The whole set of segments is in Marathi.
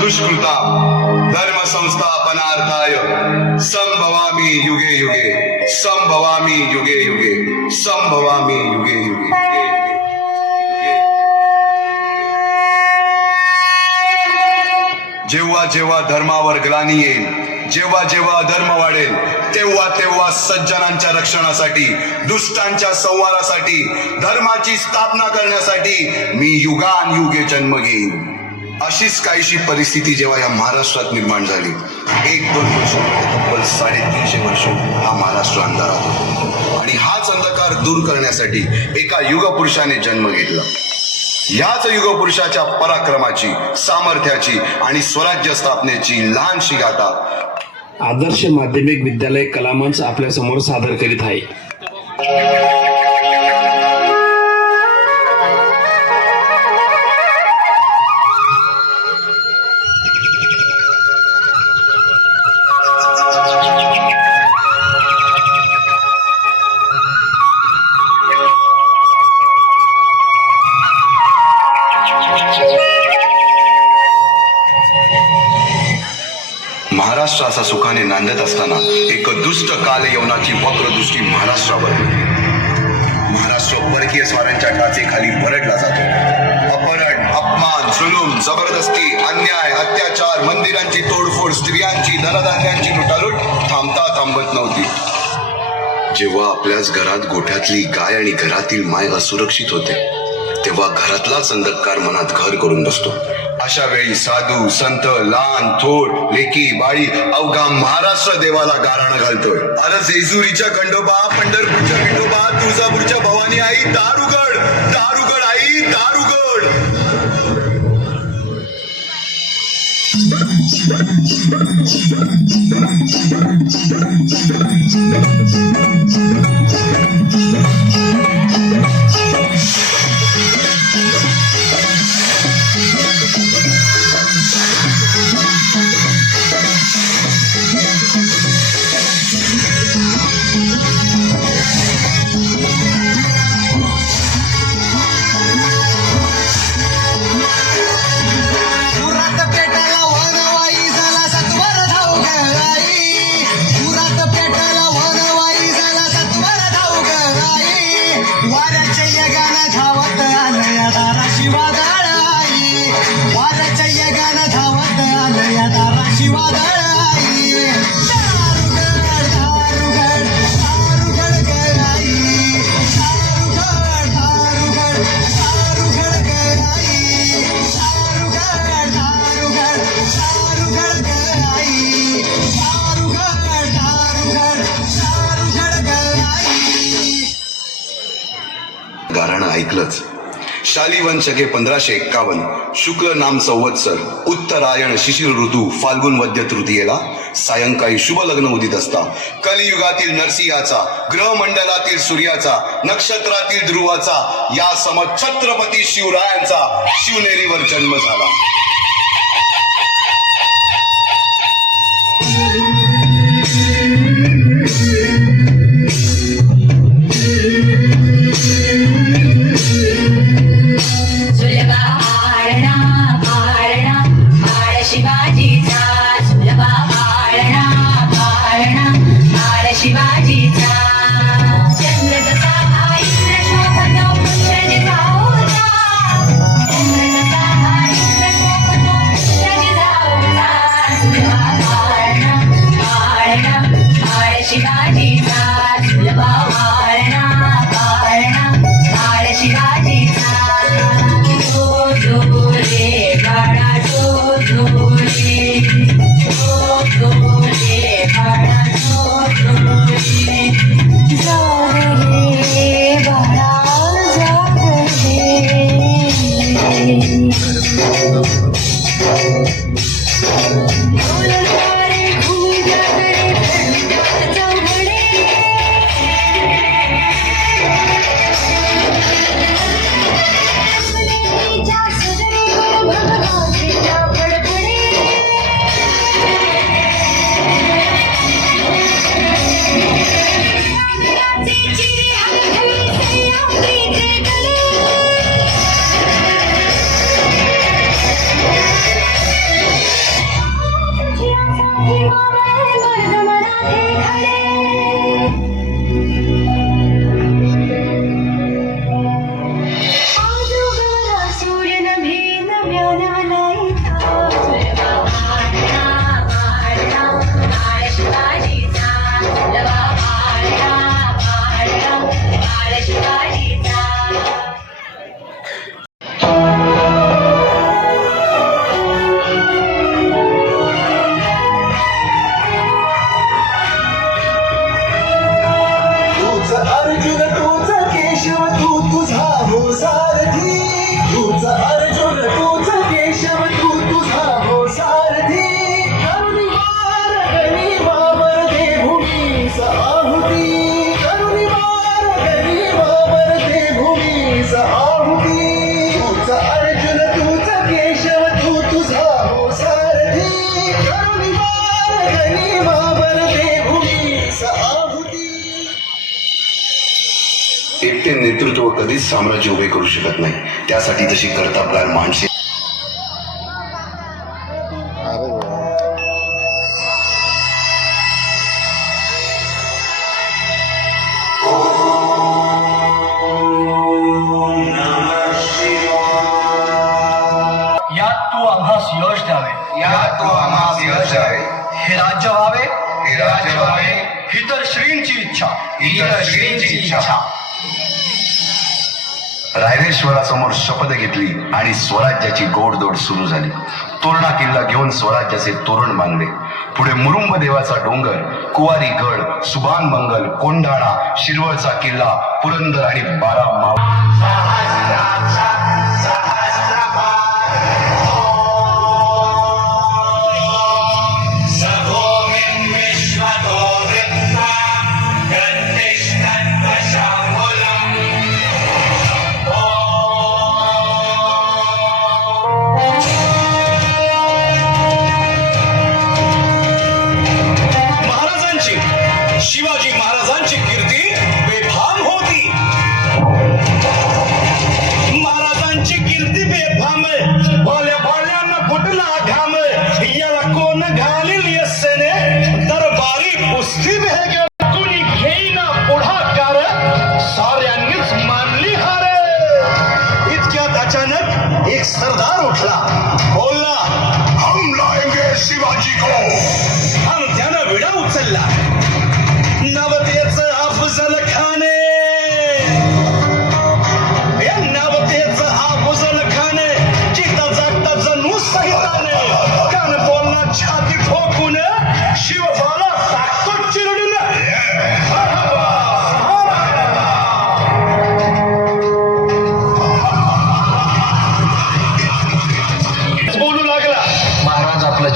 दुष्कृता धर्म संस्थापनार्थाय संभवामी युगे युगे संभवामी युगे युगे संभवामी युगे युगे। जेव्हा जेव्हा धर्मावर ग्लानी येईल जेव्हा जेव्हा धर्म वाढेल तेव्हा तेव्हा सज्जनांच्या रक्षणासाठी दुष्टांच्या संवारासाठी धर्माची स्थापना करण्यासाठी मी युगान युगे जन्म घेईन. अशीच काहीशी परिस्थिती जेव्हा या महाराष्ट्रात निर्माण झाली एक दोन वर्ष तब्बल साडेतीनशे वर्ष हा महाराष्ट्र अंधारात होता. आणि हाच अंधकार दूर करण्यासाठी एका युगपुरुषाने जन्म घेतला. याच युगपुरुषाच्या पराक्रमाची सामर्थ्याची आणि स्वराज्य स्थापनेची लहानशी गाथा आदर्श माध्यमिक विद्यालय कलामंच आपल्यासमोर सादर करीत आहे. महाराष्ट्र असा सुखाने नांदत असताना एक दुष्ट काल यवनाची वक्रदृष्टी महाराष्ट्रावर महाराष्ट्र परकीय स्वारांच्या टाचेखाली भरडला जातो. अपहरण अपमान जुलूम जबरदस्ती अन्याय अत्याचार मंदिरांची तोडफोड स्त्रियांची धनधान्यांची लुटालूट थांबता थांबत नव्हती. जेव्हा आपल्याच घरात गोठ्यातली गाय आणि घरातील माय असुरक्षित होते तेव्हा घरातलाच अंधकार मनात घर करून बसतो. अशा वेळी साधू संत लहान थोर लेकी बाळी अवघा महाराष्ट्र देवाला गाराणं घालतोय. अरे जेजुरीच्या खंडोबा पंढरपूरच्या खंडोबा तुळजापूरच्या भवानी आई दारुगड दारुगड आई दारुगड. शालिवन शके पंधराशे एक्कावन्न. शुक्ल नाम संवत्सर. उत्तरायण शिशिर ऋतू फाल्गुन वद्य तृतीयेला. सायंकाळी शुभ लग्न उदित असता. कलियुगातील नरसिंहाचा ग्रहमंडलातील सूर्याचा नक्षत्रातील ध्रुवाचा या सम छत्रपती शिवरायांचा शिवनेरीवर जन्म झाला. नेतृत्व कधीच साम्राज्य उभे करू शकत नाही त्यासाठी तशी कर्तबगार माणसे यात तू आम्हास यश द्यावे यात तू आम्हास यश द्यावे. हे राज्य व्हावे हे राज्य व्हावे. ही तर श्रींची इच्छा ही तर श्रींची इच्छा. रायरेश्वरासमोर शपथ घेतली आणि स्वराज्याची गोडदोड सुरू झाली. तोरणा किल्ला घेऊन स्वराज्याचे तोरण बांधले. पुढे मुरुंब देवाचा डोंगर कुवारी गड सुभान मंगल कोंढाणा शिरवळचा किल्ला पुरंदर आणि बारा माव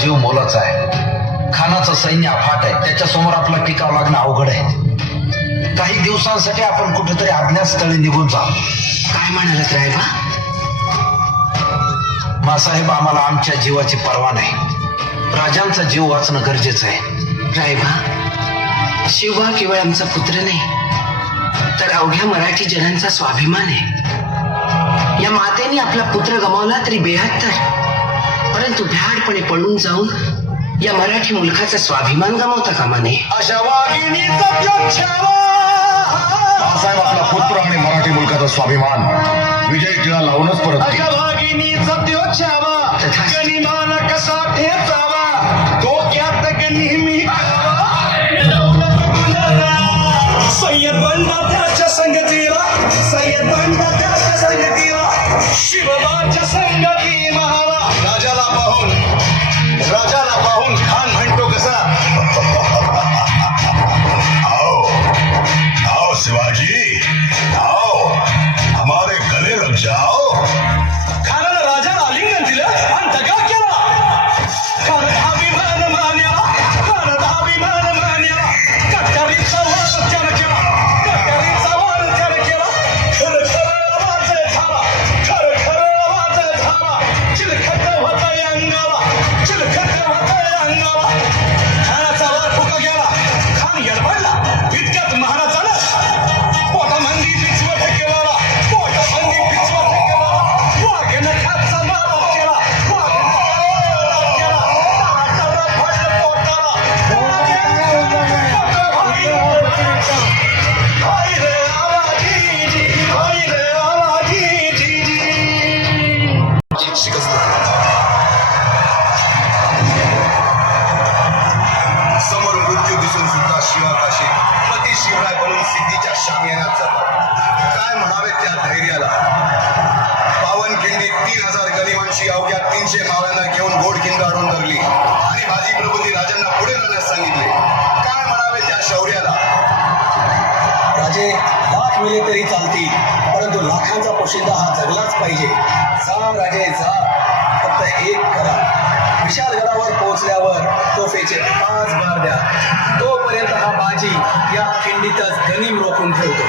जीव मोलाचा आहे. खानाचं सैन्य अफाट आहे. त्याच्यासमोर आपला टिकाव लागणं अवघड आहे. काही दिवसांसाठी आपण कुठेतरी अज्ञातस्थळी निघून जाऊ. काय म्हणालात रायबा? मासाहेब आम्हाला आमच्या जीवाची पर्वा नाही. राजांचा जीव वाचणं गरजेचं आहे. रायबा शिवबा केवळ आमचा पुत्र नाही तर अवघ्या मराठी जनांचा स्वाभिमान आहे. या मातेने आपला पुत्र गमावला तरी बेहत्तर. परंतु भ्याडपणे पळून जाऊन या मराठी मुलखाचा स्वाभिमान गमावता कामा नये. अशा वाघिणीचा त्यो छावा साहेब आपला पुत्र आणि मराठी मुलकाचा स्वाभिमान. विजय टिळा लावूनच परत तथास्तु. जा राजे फक्त एक करा. विशालगडावर पोहोचल्यावर तोफेचे पाच बार द्या. तोपर्यंत हा बाजी या खिंडीतच गनिम रोखून ठेवतो.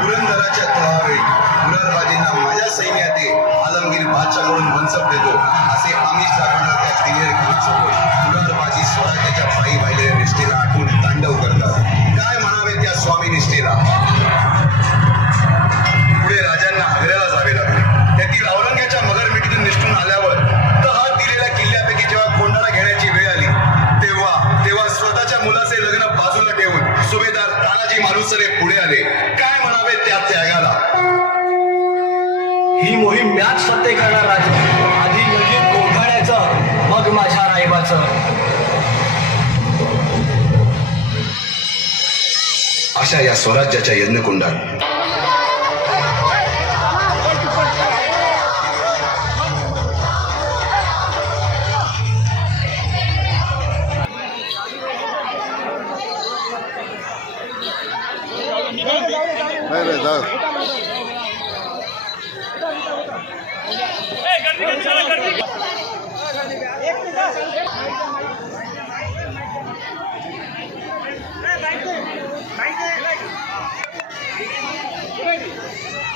पुरंदराच्या तळावेळी मुरारबाजींना माझ्या सैन्यात ये आलमगीर बादशाकडून मनसब देतो. असे आमिष दाखवणार त्या दिलेर मुरारबाजी स्वराज्याच्या पायी वाहिलेल्या निष्ठेला आठवून तांडव करतात. கலாச்சாரம் अशा या स्वराज्याच्या यज्ञकुंडात Hey,